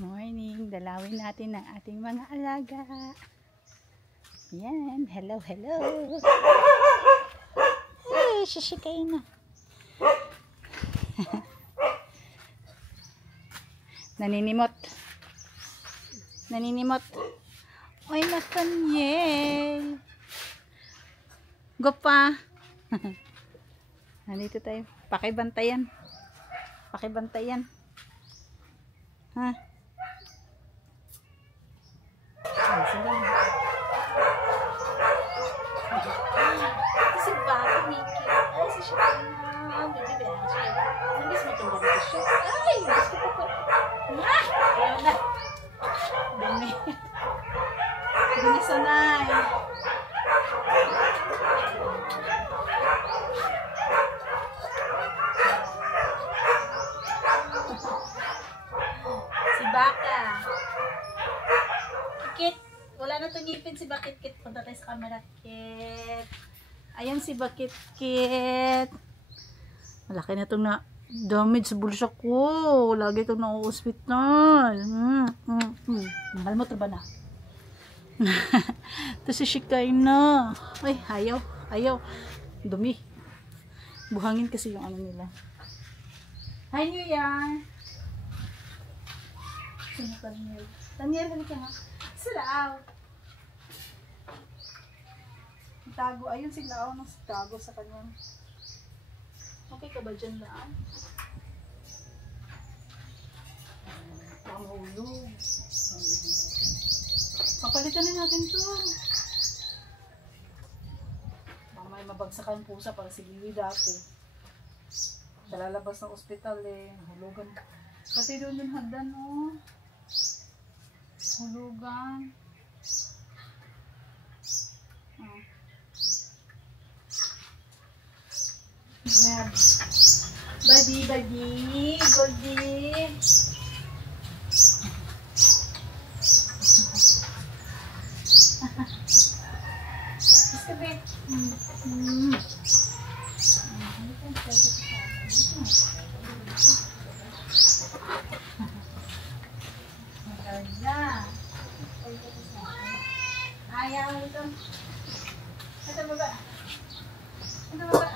Morning. Dalawin natin ang ating mga alaga. Yan. Hello, hello. Ay, sisikain na. Naninimot. Naninimot. Ay, Nathaniel. Go pa. Nandito tayo. Pakibantayan. Pakibantayan. Ha? Ay, sila. Si Baka, Mickey. Ay, si Shana. Baby Benji. Nandis matanda dito siya. Ay, gusto ko po. Ayaw na. Dumi. Hindi na sanay. Si Baka. Kit. Wala na itong ngipin si Bakit Kit. Punta tayo sa camera. Kit. Ayan si Bakit Kit. Malaki na itong na damage sa bulsa ko. Lagi itong na-hospital. Mahal mo ito ba na? Ito si Shikay na. Ay, ayaw. Ayaw. Dumi. Buhangin kasi yung ano nila. Hi, New Year. Sino Taniel? Taniel, halika nga. Sila. Tago. Ayun sila. Nang tago sa kanya. Okay ka ba dyan lang? Panghulog. Papalitan na natin to. May mabagsakan pusa para si Giwi dati. Lalabas ng ospital eh. Hulugan. Pati doon yung hagdan oh. Hulugan. Yeah. Buddy, buddy, Goldie. Gusto ba? Maganda. Ayaw ito. Ito baba. Ito baba.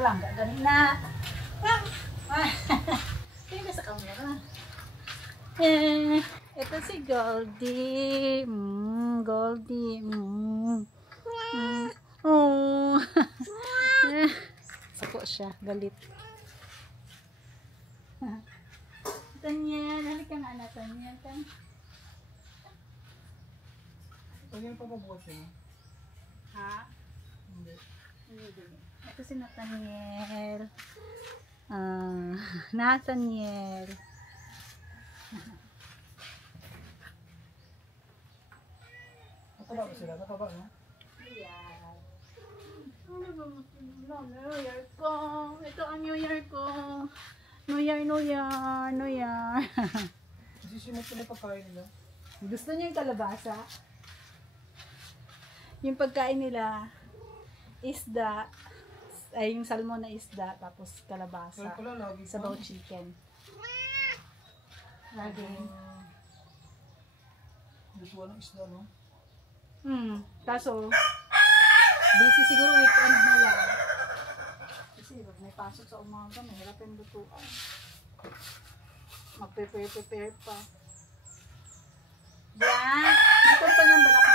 Lang, gagaling na. Tingin ka sa camera. Ito si Goldie. Goldie. Oh. Sako siya, galit. Tanya, halika nga na, Tanya. Tanya pa mabuhat siya? Ha? Hindi. Ito si Nathaniel. Nathaniel. Nataba ba sila? Nataba, no? Yeah. Ano ba matulog? New Year ko. Ito ang New Year ko. New Year, New Year, New Year. Kasi simot ko na pagkain nila. Gusto niyo yung kalabasa? Yung pagkain nila, isda, ay yung salmon na isda, tapos kalabasa, sabaw chicken. Lagi. Lutuan ng isda, no? Kaso, busy siguro weekend na lang. Kasi may pasok sa umaga, mahirap yung lutuan. Mag-prepare pa. Black! Dito pa ng Black.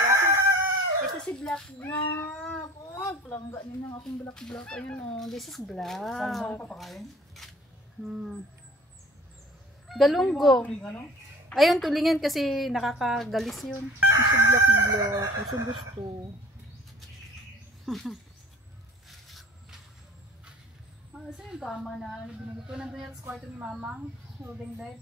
Ito si Black. Oh, palangga nila ng akong Black. Ayun oh, this is Black. Saan mo papakain? Galunggo. Ayun, tulingan kasi nakakagalis yun. Si Black. Gusto. Saan yung kama na binigay ko? Nandun yan sa kwarto ni Mamang. Holding bed.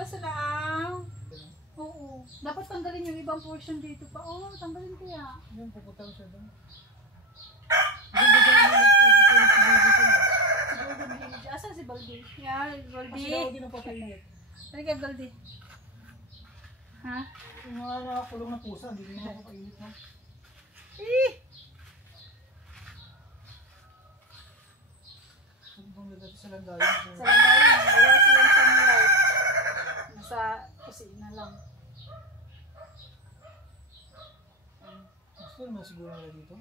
basta lang. Oo. Dapat tanggalin yung ibang portion dito pa. Oo, tanggalin kaya. Yun, pupunta ko siya doon. Yun, doon sa baby ko. Si Baldi mahilig. Asan si Baldi? Yeah, Baldi. Kasi ako din ang papainit. Halika, Baldi. Ha? Yung mga nakakulong na pusa, hindi rin ako papainit, no? Eh! Sabi bang dati sa landayan. Sa landayan, wala silang sunlight. Nasa kusina lang. Gusto naman siguro nila dito.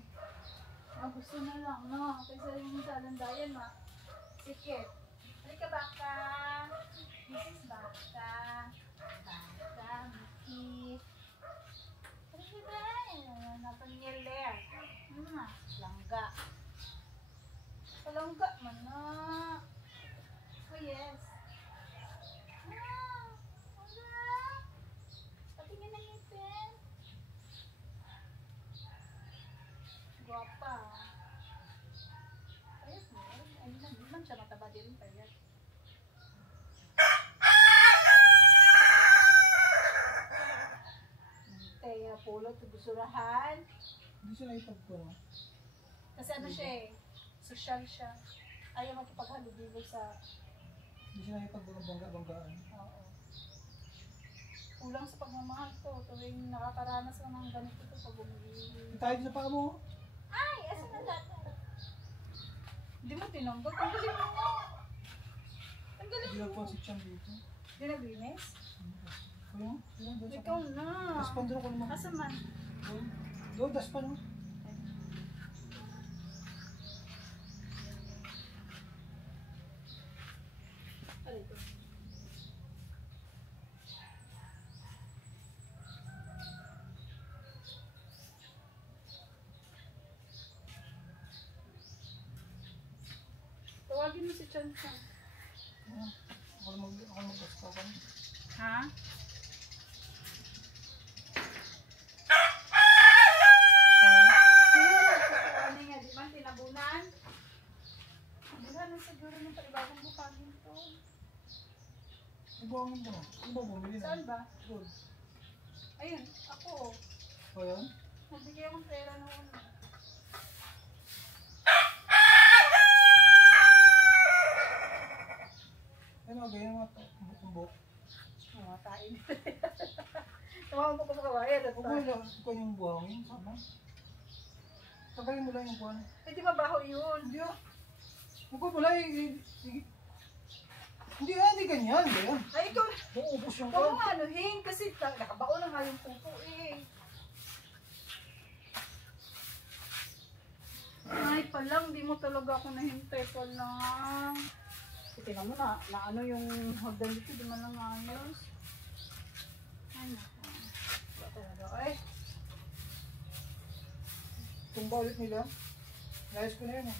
Gusto na lang, no? Kaysa yung sa landayan, ma. Sikit. Halika, baka. Mrs. Baka. Baka, Mickey. Halika ba? Napanyeler. Langga. Palangga man na. Oh, yes. Patingin na ngipin. Guwapa. Payat mo. Ay, hindi man siya mataba din. Payat. Kaya pulot, busurahan. Hindi siya naipag ko, no? Kasi ano siya eh. Social siya. Ayaw magkipaghalubilo sa... Hindi siya naipag bangga-banggaan. Oo. Kulang sa pagmamahal to. Tuwing nakakaranas lang ng ganito to pag bumili. Tayo sa paa mo. Ay! Asan ang lahat? Hindi mo tinanggap. Tanggalin mo nga. Tanggalin Hindi mo. ako si Chan dito. Hindi naglinis? Kuya, yun, doon sa Ikaw na. daspan doon ako naman. Asan man? Doon, daspan mo. Aray ko. Tawagin mo si Chan Chan. Ako mag-daspa ko. Ha? Ano nga, di man tinabunan? Wala na siguro ng panibagong bukagin to. Ibuangin mo na. Ano ba bumili na? Saan ba? Doon. Ayun, ako. O yan? Nagbigay akong pera noon. Ano, ganyan mga tumbok. Mga tain. Tawag mo ko sa kawayan. Huwag mo lang ikaw yung buhangin. Sama. Tagalin mo lang yung buwan. Eh, di mabaho yun. Hindi ah. Huwag mo lang hindi ganyan. Ganyan. Ay, ikaw. Buubos yung Huwag mo buwan. nga anuhin kasi nakabao na nga yung pupo eh. Ay, palang, di mo talaga ako nahintay pa lang. Tingnan mo na ano yung hagdan dito, di man lang ayos. Ay, naku. Wala talaga. Ay, Tumba ulit nila. Nais ko na yun ah.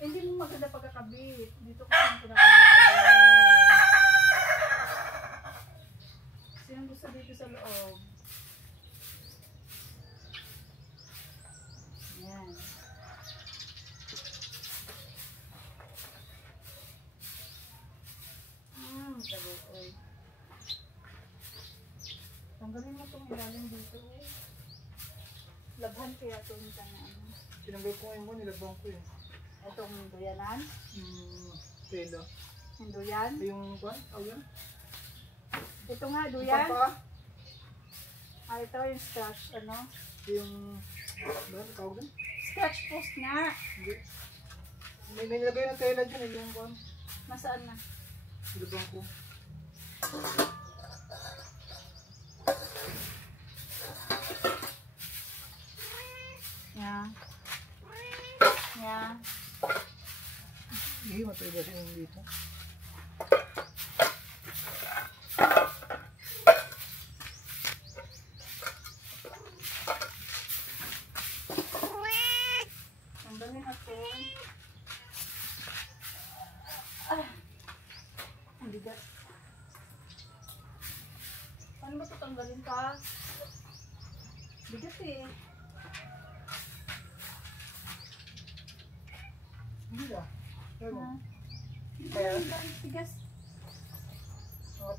hindi mo maganda pagkakabit. Dito ko yung pinakabit. Sinong gusto dito sa loob? Ayan. Tagoy. Tanggalin mo itong ilalim dito eh. Labhan kaya ito yung ano. Tinanggal ko ngayon ko, nilabang ko yun. Itong duyanan. Tela. Yung duyan. Yung buwan? O yan? Ito nga, duyan. Papa? Ito yung scratch, ano? Yung... Ba? Tawag din? Scratch post nga. Hindi. May nilagay na tela dyan eh. Yung buwan. Masaan na? Nilabang ko. Yeah. Yeah. Hindi, matay ba siya yung dito? Tanggalin natin. Ang bigat. Paano ba ito tanggalin ka? Bigat eh. Hindi ah. Kaya mo. Kaya? Tigas. Mga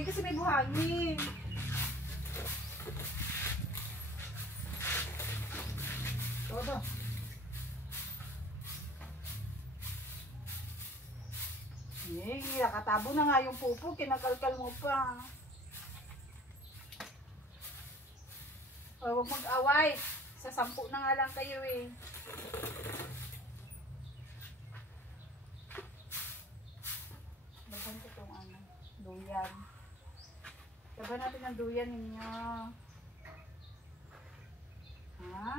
Hindi kasi may buhangin. Ito. Nakatabo na nga yung pupo. Kinakalkal mo pa. O, huwag mag-away. Sa 10 na nga lang kayo eh. Laban ko itong ano, duyan. Laban natin ang duyan ninyo. Ha?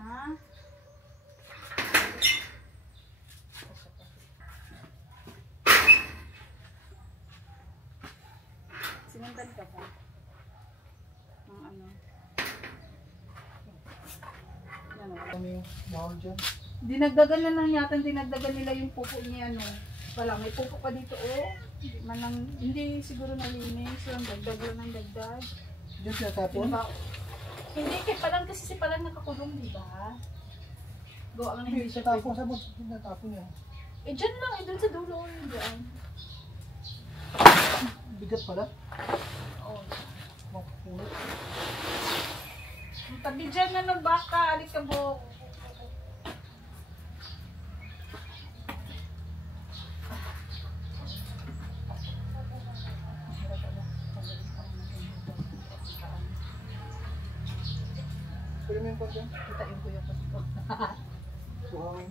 Ha? Sinundan ka pa? Ang ano? Ano? Ano yung bawal dyan? Dinagdagan na lang yata, dinagdagan nila yung pupo niya, ano. Wala, may pupo pa dito, oh. Hindi man lang, hindi siguro nalinis. So, ang dagdag lang ng dagdag. Diyan siya tapon? Hindi, kaya palang kasi si palang nakakulong, di ba? Gawa nga na hindi Hindi siya siya tapon. Saan mo natapon yan? Eh, dyan lang, eh, dun sa dulo, yun dyan. Bigat pala. Oo. Makulit. Ang tabi dyan na ng baka, alikabok. Pwede mo yung konti? Kita yung kuya ko. Buhangin.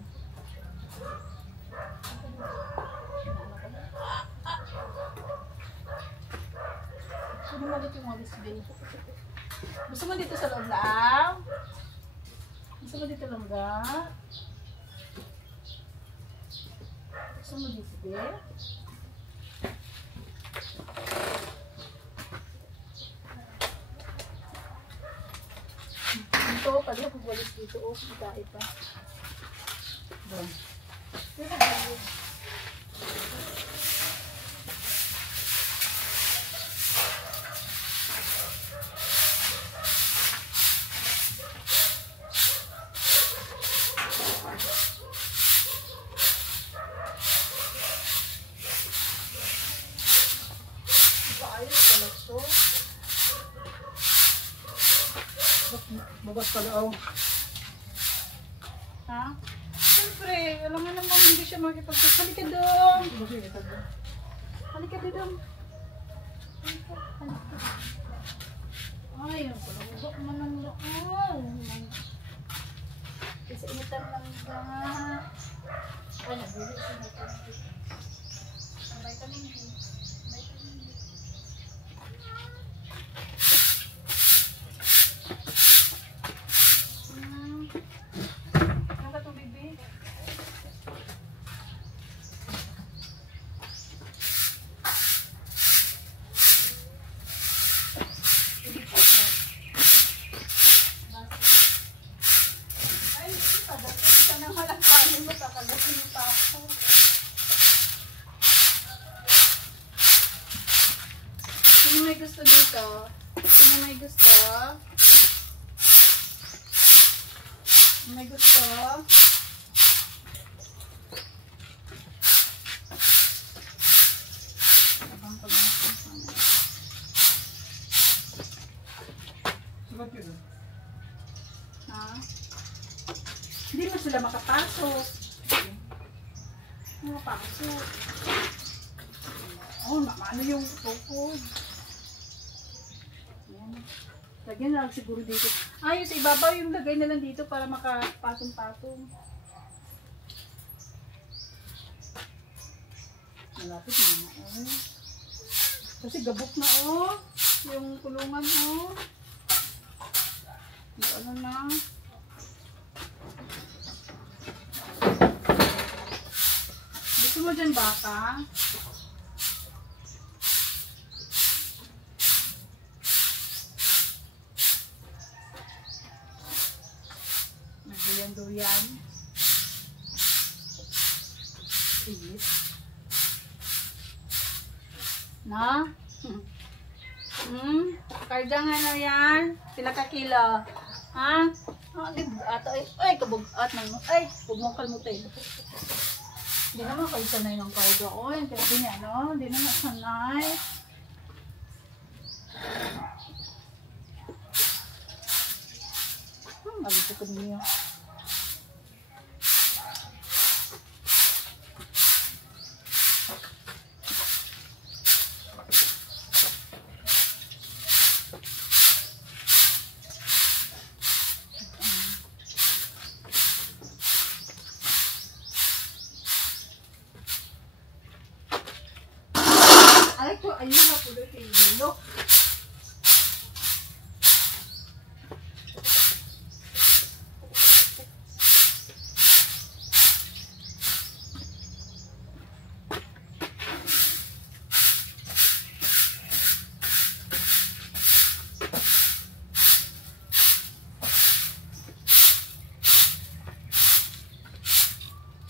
Pwede mo ulit yung walis bin. Gusto mo dito sa loob lang? Gusto mo dito lang ga? Gusto mo dito bin? Dito, pwede ako walis dito. Oh, kita pa. Doon. Dito na ba? Ayos pala ito. Mabas pala ako. Ha? Siyempre, alam mo naman hindi siya makipagpag. Halika doon! Kasi ito doon. Halika doon! Halika, halika. Ay, ang palabok man ang loob. Kasi initan lang ba? Ay, nabili siya na ito. Vitamin D. Vitamin D. Ano ka ito, baby? Ay, isa na nga lang paano mo, kakagasin mo pa ako. Sino may gusto dito? Sino may gusto? May gusto? Abang pag-nasin ko na. Sulat yun. Ha? Hindi mo sila makapasok. Makapasok. Oh, maano yung tukod. Yan. Lagyan lang siguro dito. Ah, yung sa ibabaw yung lagay na lang dito para makapatong-patong. Malapit na na, oh. Kasi gabok na, oh. Yung kulungan, oh. Yung ano na. Gusto mo dyan baka? Duyan. Igit. Na? Karga nga na yan. Sila ka kilo. Ha? Ah, bugat ay. Ay, kabugat nang. Ay, huwag mong kalmutin. Hindi naman kayo sanay ng cargo oil. Kasi niya, no? Hindi naman sanay. Agad ko niyo. Ay ko, ayun na po doon kay Lilo.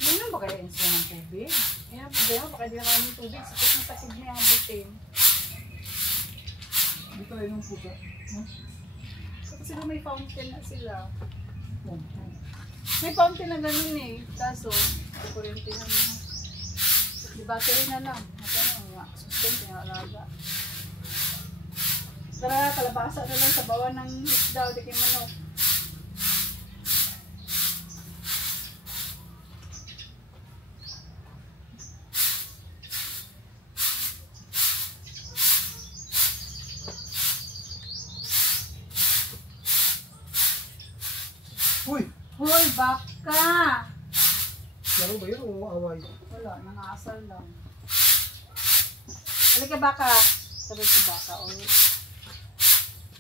Ano ba kaya insya ng tubig? Yan ang problema, baka di na kami tubig. Sakit ng pasig niya ang butin. Dito ay nung pusa. So, kasi may fountain na sila. May fountain na ganun eh. Kaso, kuryente na mo. Di battery na lang. Ano nga, sustain kaya alaga. Tara, kalabasa na lang sa bawa ng isda o di kayo manok. Uy! Hoy, baka! Laro ba yun o away? Wala, nangasal lang. Halika baka. Sabi si baka. O.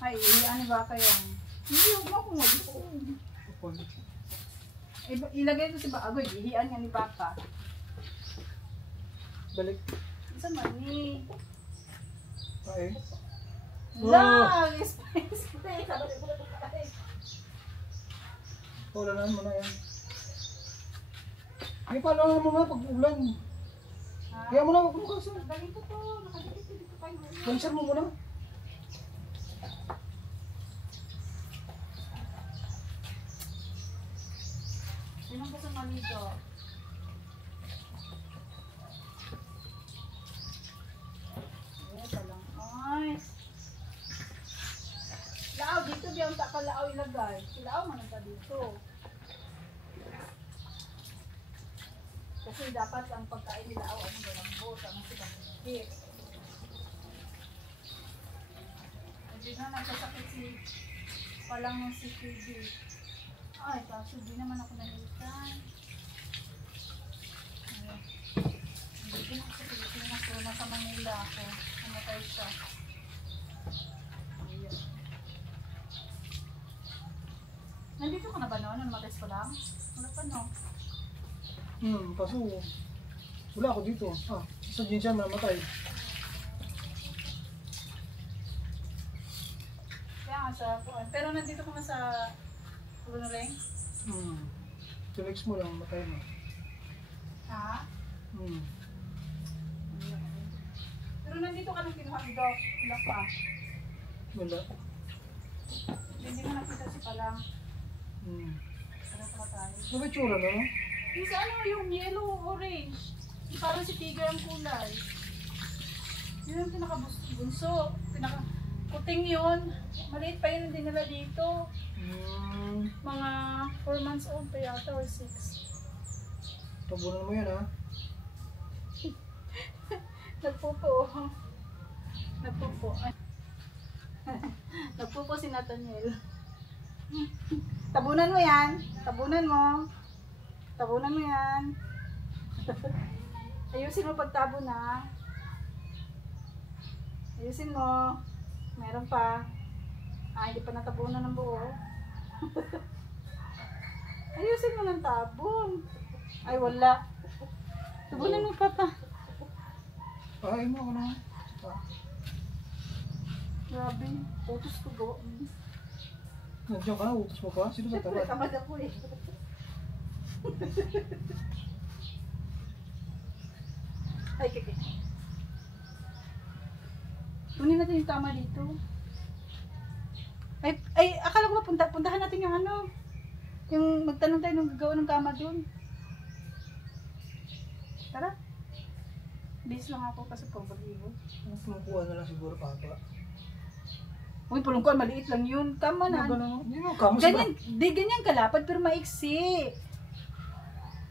Ay, ano baka yan? Hindi, huwag mo akong Upon. ilagay ko si baka. Agoy, ihian nga ni baka. Balik. Isa man ni. Ay. Lang! Space. Sabi ko na ito. Ulanan mo na yan. Ay, paano mo nga pag ulan? Kaya mo na, huwag mo kasi. Galing ko to. Nakadikit dito kayo. Cancel mo muna. Sinong gusto mo dito? Ito lang. Ay. Lao, dito diyan ta ka lao ilagay. Si lao man ta dito. Kasi dapat ang pagkain nila lao ang malambot, ang sikapit. Hindi na nagkasakit si palang ng si QB. Ay, kaso di naman ako nalitan. Hindi ko na sa Pilipinas, pero nasa Manila ako. Namatay siya. Ayan. Nandito ka na ba noon? Namatay pa lang? Wala pa no? Kaso wala ako dito. Sa Jinshan namatay. Kaya nga sa kuwan. Pero nandito ka na sa Lunareng? Telex mo lang, matay mo. Ha? Hmm. Pero nandito ka nang kinuha ni Doc. Wala pa. Wala. Hindi mo nakita si Palang. Ano pala tayo? Ano ba itsura na, no? Yung sa ano, yung yellow orange. Yung parang si Tiger ang kulay. Yun ang pinakabunso. Puting yun. Maliit pa yun, hindi nila dito. Mga 4 months old pa yata or 6. Tabunan mo yan, ha? Nagpupo. Nagpupo. Nagpupo si Nathaniel. Tabunan mo yan. Tabunan mo. Tabunan mo yan. Ayusin mo pagtabo na. Ayusin mo. Meron pa. Hindi pa natabunan ng buo. Ayusin mo ng tabon. Ay, wala. Tabunan mo, Papa. Ay mo, ano? Grabe. Utos ko gawa. Nandiyan ka na, utos mo pa? Sino sa Siyempre, tapat? tamad ako eh. Ay, kiki. Kunin natin yung tama dito. Ay, akala ko ba puntahan natin yung ano. Yung magtanong tayo nung gagawa ng kama dun. Tara. Bis lang ako kasi pabaligo. Kumukuha na lang siguro papa. Uy, pulungkuan, maliit lang yun. Kama na. Hindi mo, kamo si Ganyan, di ganyan kalapad pero maiksi.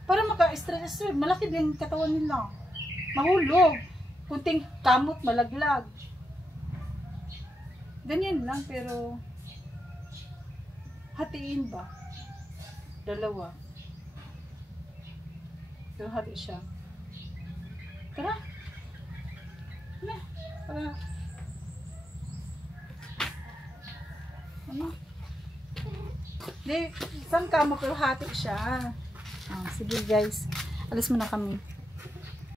Para maka-stress, malaki din katawan nila. Mahulog. Kunting kamot, malaglag. Ganyan lang pero hatiin ba? Dalawa. Pero hati siya. Tara. Na, para. Ano? Di, isang kama pero hati siya. Ah, sige guys. Alis muna kami.